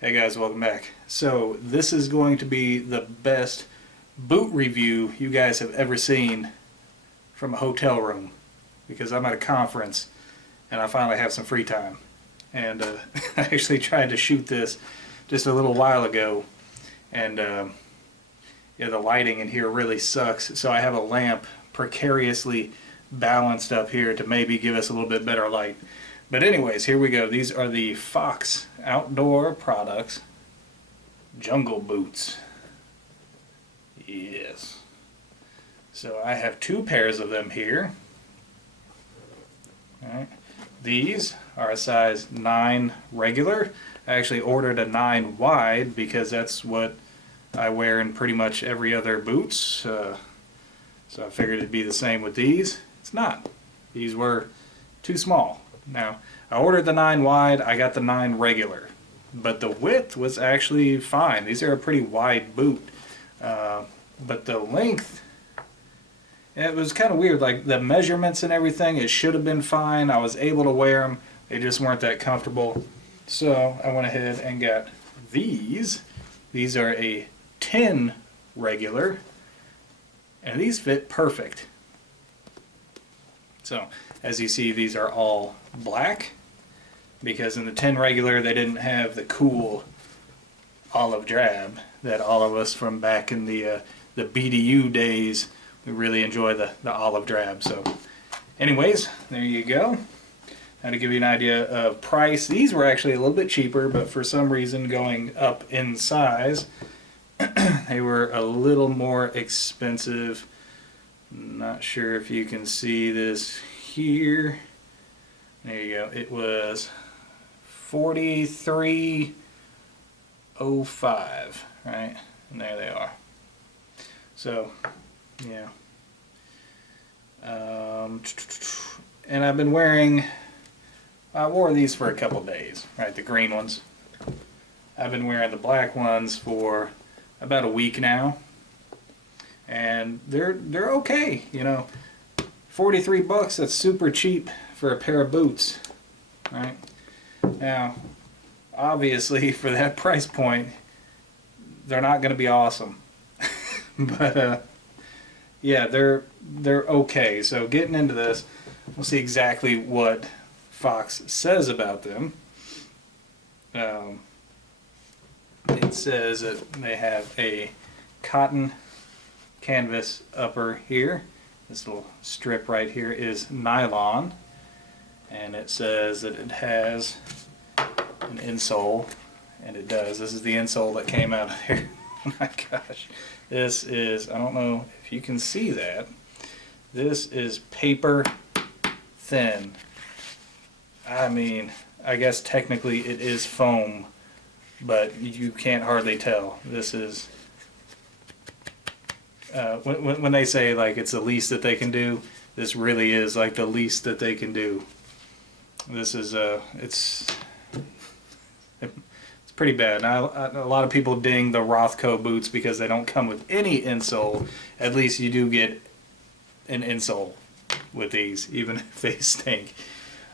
Hey guys, welcome back. So this is going to be the best boot review you guys have ever seen from a hotel room, because I'm at a conference and I finally have some free time. And I actually tried to shoot this just a little while ago, and yeah, the lighting in here really sucks. So I have a lamp precariously balanced up here to maybe give us a little bit better light. But anyways, here we go. These are the Fox Outdoor Products Jungle Boots. Yes. So I have two pairs of them here. Alright. These are a size 9 regular. I actually ordered a 9 wide because that's what I wear in pretty much every other boots. So I figured it'd be the same with these. It's not. These were too small. Now, I ordered the 9 wide, I got the 9 regular, but the width was actually fine. These are a pretty wide boot, but the length, it was kind of weird. Like the measurements and everything, it should have been fine. I was able to wear them, they just weren't that comfortable. So I went ahead and got these. These are a 10 regular, and these fit perfect. So, as you see, these are all black, because in the 10 regular they didn't have the cool olive drab that all of us from back in the BDU days, we really enjoy the olive drab. So anyways, there you go. Now to give you an idea of price, these were actually a little bit cheaper, but for some reason going up in size they were a little more expensive. Not sure if you can see this here. There you go. It was $43.05, right? And there they are. So, yeah. And I've been wearing, I wore these for a couple days, right? The green ones. I've been wearing the black ones for about a week now. And they're okay, you know. 43 bucks, that's super cheap for a pair of boots, right? Now, obviously for that price point, they're not going to be awesome. But yeah, they're okay. So getting into this, we'll see exactly what Fox says about them. It says that they have a cotton canvas upper here. This little strip right here is nylon, and it says that it has an insole, and it does. This is the insole that came out of here. Oh my gosh, this is, I don't know if you can see that, this is paper thin. I mean, I guess technically it is foam, but you can't hardly tell. This is when they say like it's the least that they can do, this really is like the least that they can do. This is it's pretty bad. Now, a lot of people ding the Rothco boots because they don't come with any insole. At least you do get an insole with these, even if they stink.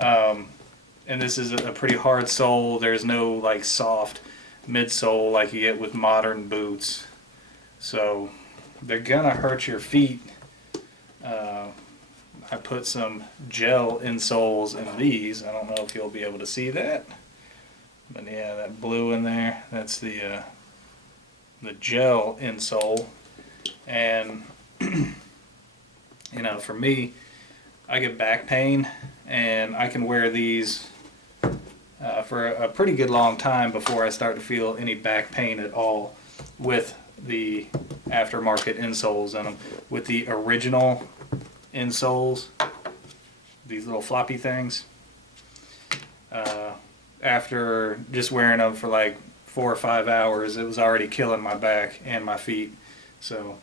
And this is a pretty hard sole. There's no like soft midsole like you get with modern boots. So they're gonna hurt your feet. I put some gel insoles in these. I don't know if you'll be able to see that, but yeah, that blue in there, that's the gel insole. And you know, for me, I get back pain, and I can wear these for a pretty good long time before I start to feel any back pain at all with the aftermarket insoles in them. With the original insoles, these little floppy things, after just wearing them for like 4 or 5 hours, it was already killing my back and my feet. So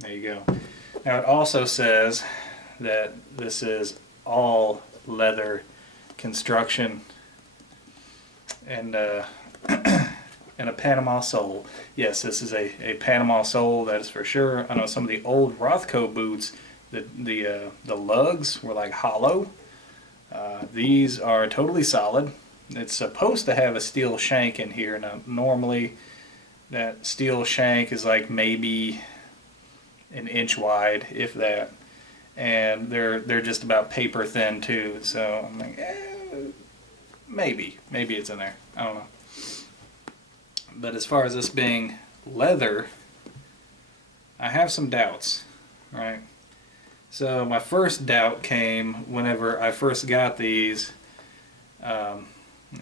there you go. Now it also says that this is all leather construction, and and a Panama sole. Yes, this is a Panama sole, that is for sure. I know some of the old Rothco boots, the lugs were like hollow. These are totally solid. It's supposed to have a steel shank in here. Now, normally that steel shank is like maybe an inch wide, if that, and they're just about paper thin too. So I'm like, maybe it's in there. I don't know. But as far as this being leather, I have some doubts, right? So my first doubt came whenever I first got these.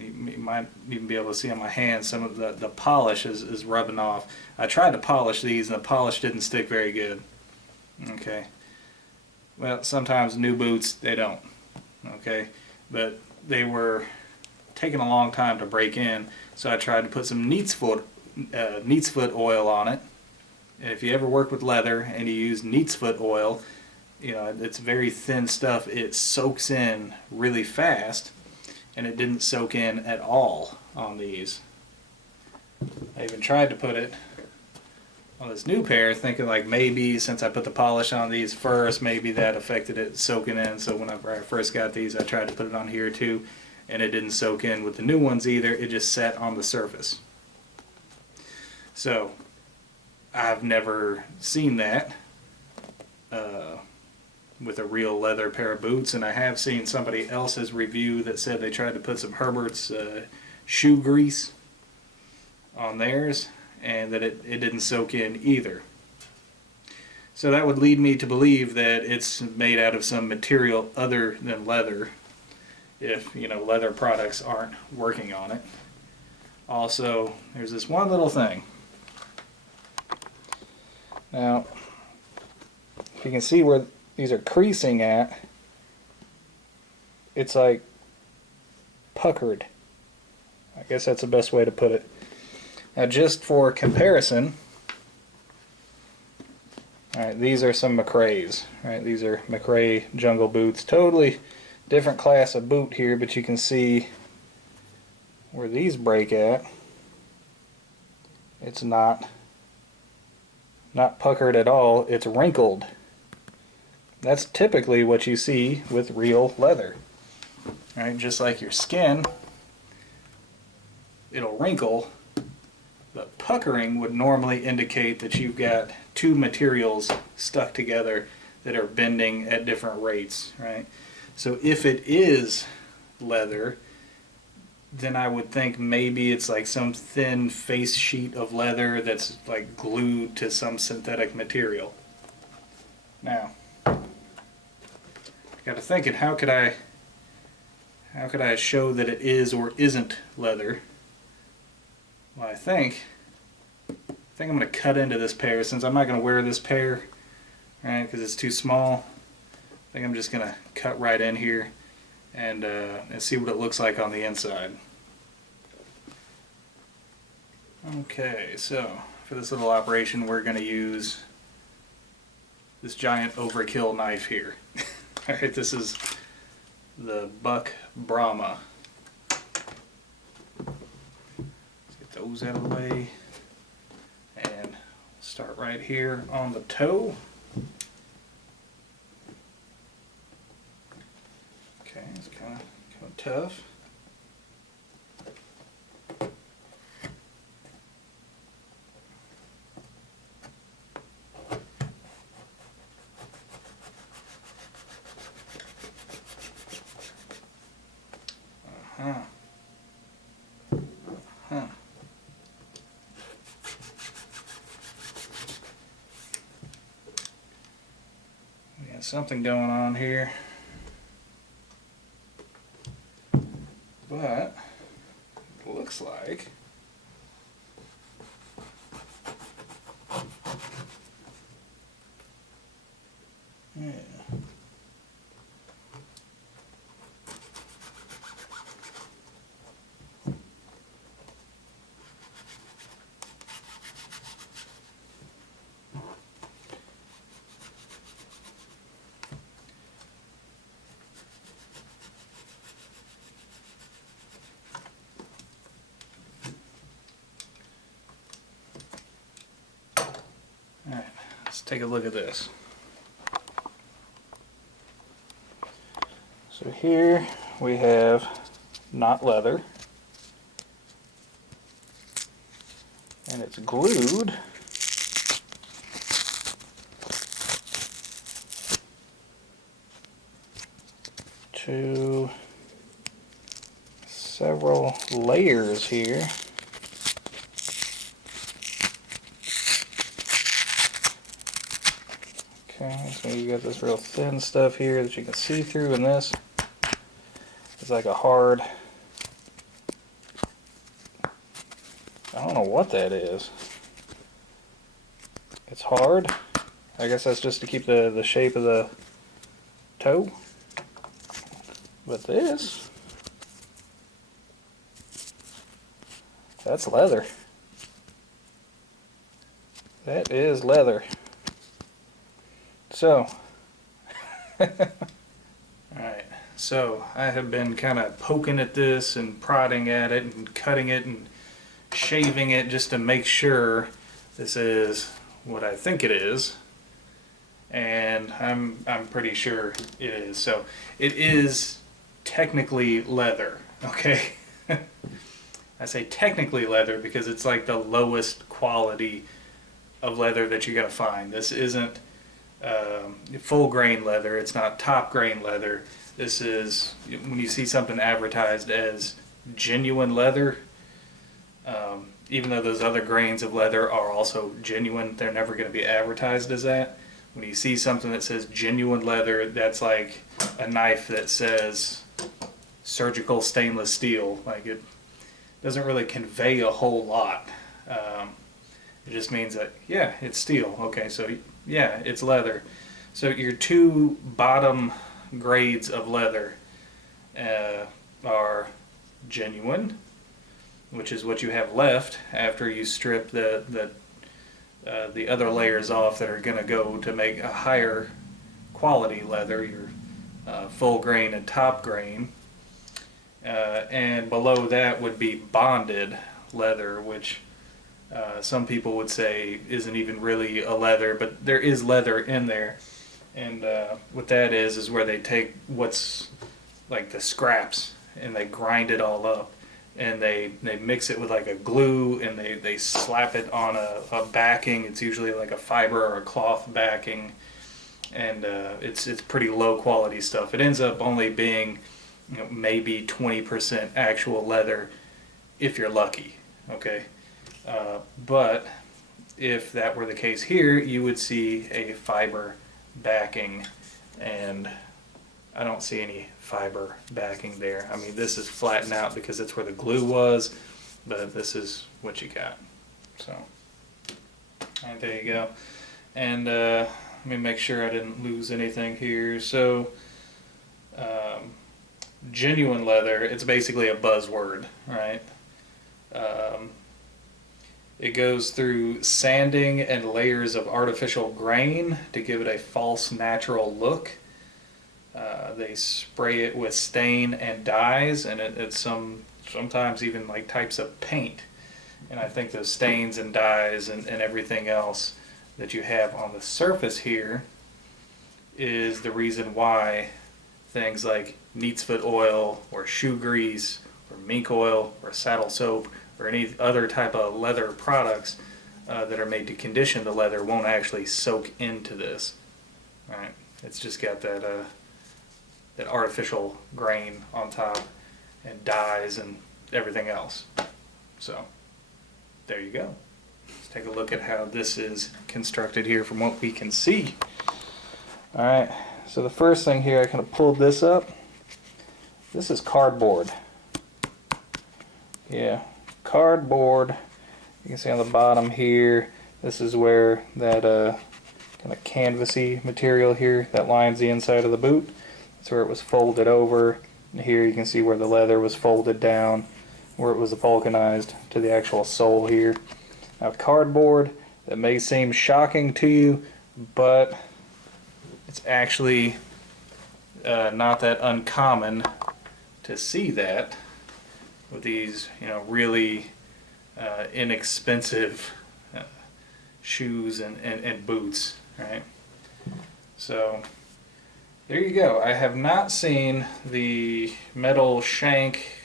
You might even be able to see on my hands some of the polish is rubbing off. I tried to polish these and the polish didn't stick very good. Okay. Well, sometimes new boots, they don't. Okay. But they were taking a long time to break in, so I tried to put some neat's foot oil on it. And if you ever work with leather and you use neat's foot oil, you know, it's very thin stuff. It soaks in really fast, and it didn't soak in at all on these. I even tried to put it on this new pair, thinking like maybe since I put the polish on these first, maybe that affected it soaking in. So whenever I first got these, I tried to put it on here too, and it didn't soak in with the new ones either. It just sat on the surface. So I've never seen that with a real leather pair of boots, and I have seen somebody else's review that said they tried to put some Herbert's shoe grease on theirs, and that it didn't soak in either. So that would lead me to believe that it's made out of some material other than leather, if, you know, leather products aren't working on it. Also, there's this one little thing. Now, if you can see where these are creasing at, it's like puckered. I guess that's the best way to put it. Now, just for comparison, alright, these are some McRae's. Right, these are McRae jungle boots. Totally different class of boot here, but you can see where these break at. It's not puckered at all, it's wrinkled. That's typically what you see with real leather. Right? Just like your skin, it'll wrinkle, but puckering would normally indicate that you've got two materials stuck together that are bending at different rates, right? So if it is leather, then I would think maybe it's like some thin face sheet of leather that's like glued to some synthetic material. Now, I got to thinking, how could I show that it is or isn't leather? Well, I think I'm going to cut into this pair, since I'm not going to wear this pair, right? Because it's too small. I think I'm just going to cut right in here and see what it looks like on the inside. Okay, so for this little operation, we're going to use this giant overkill knife here. All right, this is the Buck Brahma. Let's get those out of the way, and start right here on the toe. Okay, it's kind of tough. We got something going on here, but it looks like yeah. Alright, let's take a look at this. So here we have not leather. and it's glued to several layers here. Okay, so you got this real thin stuff here that you can see through, and this is like a hard, I don't know what that is. It's hard. I guess that's just to keep the shape of the toe. But this, that's leather. That is leather. So, alright, so I have been kind of poking at this and prodding at it and cutting it and shaving it just to make sure this is what I think it is. And I'm pretty sure it is. So, it is technically leather, okay? I say technically leather because it's like the lowest quality of leather that you're going to find. This isn't full grain leather, it's not top grain leather. This is, when you see something advertised as genuine leather, even though those other grains of leather are also genuine, they're never going to be advertised as that. When you see something that says genuine leather, that's like a knife that says surgical stainless steel. Like, it doesn't really convey a whole lot. It just means that, yeah, it's steel. Okay, so yeah, it's leather. So your two bottom grades of leather are genuine, which is what you have left after you strip the other layers off that are going to go to make a higher quality leather, your full grain and top grain. And below that would be bonded leather, which some people would say isn't even really a leather, but there is leather in there. And what that is where they take what's like the scraps and they grind it all up, and they mix it with like a glue, and they slap it on a backing. It's usually like a fiber or a cloth backing, and it's pretty low quality stuff. It ends up only being, you know, maybe 20% actual leather if you're lucky, okay? But if that were the case here, you would see a fiber backing, and I don't see any fiber backing there. I mean, this is flattened out because that's where the glue was, but this is what you got. So, alright, there you go. And let me make sure I didn't lose anything here. So, genuine leather, it's basically a buzzword, right? It goes through sanding and layers of artificial grain to give it a false natural look. They spray it with stain and dyes, and it's sometimes even like types of paint. And I think those stains and dyes and everything else that you have on the surface here is the reason why things like neat's foot oil or shoe grease or mink oil or saddle soap or any other type of leather products that are made to condition the leather won't actually soak into this. All right, it's just got that that artificial grain on top and dyes and everything else. So there you go. Let's take a look at how this is constructed here from what we can see. All right, so the first thing here, I kind of pulled this up. This is cardboard. Yeah, cardboard. You can see on the bottom here, this is where that kind of canvasy material here that lines the inside of the boot, that's where it was folded over. And here you can see where the leather was folded down, where it was vulcanized to the actual sole here. Now, cardboard, that may seem shocking to you, but it's actually not that uncommon to see that with these, you know, really inexpensive shoes and boots, right? So there you go. I have not seen the metal shank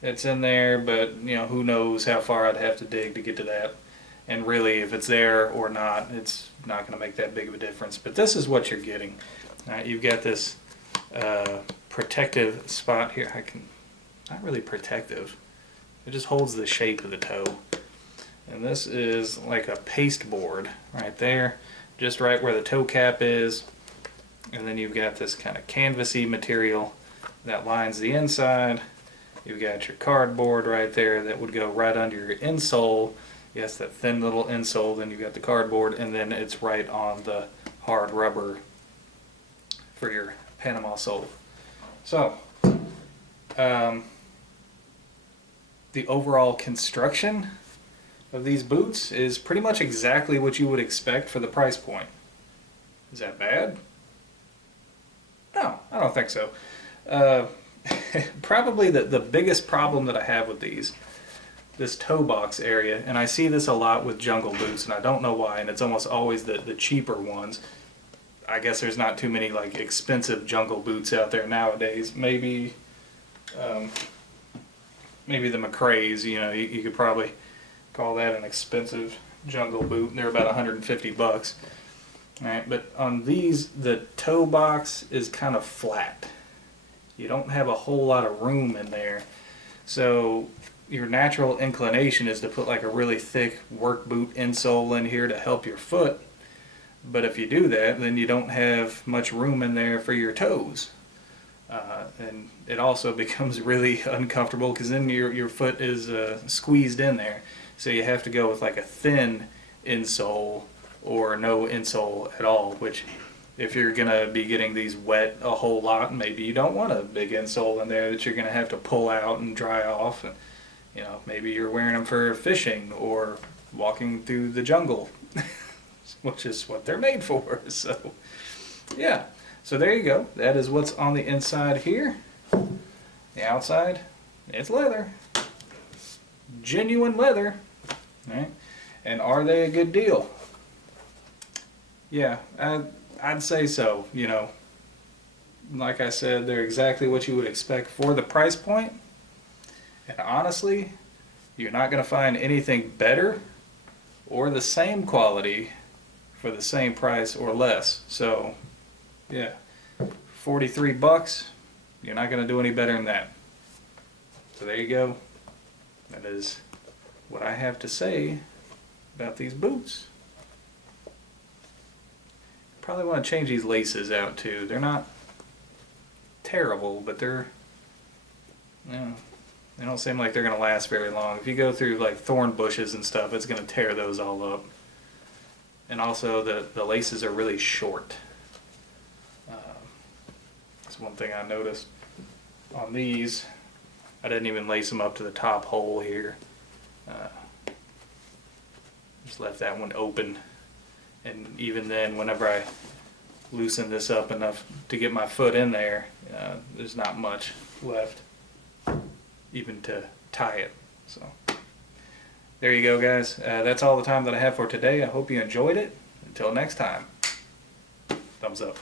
that's in there, but you know, who knows how far I'd have to dig to get to that. And really, if it's there or not, it's not going to make that big of a difference. But this is what you're getting. All right, you've got this protective spot here. Not really protective. It just holds the shape of the toe. And this is like a paste board right there, just right where the toe cap is. And then you've got this kind of canvasy material that lines the inside. You've got your cardboard right there that would go right under your insole. Yes, that thin little insole. Then you've got the cardboard, and then it's right on the hard rubber for your Panama sole. So, the overall construction of these boots is pretty much exactly what you would expect for the price point. Is that bad? No, I don't think so. Probably the biggest problem that I have with this toe box area, and I see this a lot with jungle boots, and I don't know why, and it's almost always the cheaper ones. I guess there's not too many like expensive jungle boots out there nowadays. Maybe the McRae's, you could probably call that an expensive jungle boot. They're about 150 bucks. All right, but on these, the toe box is kind of flat. You don't have a whole lot of room in there. So your natural inclination is to put like a really thick work boot insole in here to help your foot. But if you do that, then you don't have much room in there for your toes. And it also becomes really uncomfortable because then your foot is squeezed in there. So you have to go with like a thin insole or no insole at all, which if you're going to be getting these wet a whole lot, maybe you don't want a big insole in there that you're going to have to pull out and dry off. And, maybe you're wearing them for fishing or walking through the jungle, which is what they're made for. So, yeah. So there you go. That is what's on the inside here. The outside, it's leather. Genuine leather. Right? And are they a good deal? Yeah, I'd say so. Like I said, they're exactly what you would expect for the price point. And honestly, you're not going to find anything better or the same quality for the same price or less. So, yeah, 43 bucks, you're not going to do any better than that. So there you go. That is what I have to say about these boots. Probably want to change these laces out too. They're not terrible, but they don't seem like they're going to last very long. If you go through like thorn bushes and stuff, it's going to tear those all up. And also the laces are really short. That's one thing I noticed on these. I didn't even lace them up to the top hole here. Just left that one open. And even then, whenever I loosen this up enough to get my foot in there, there's not much left even to tie it. So there you go, guys. That's all the time that I have for today. I hope you enjoyed it. Until next time, thumbs up.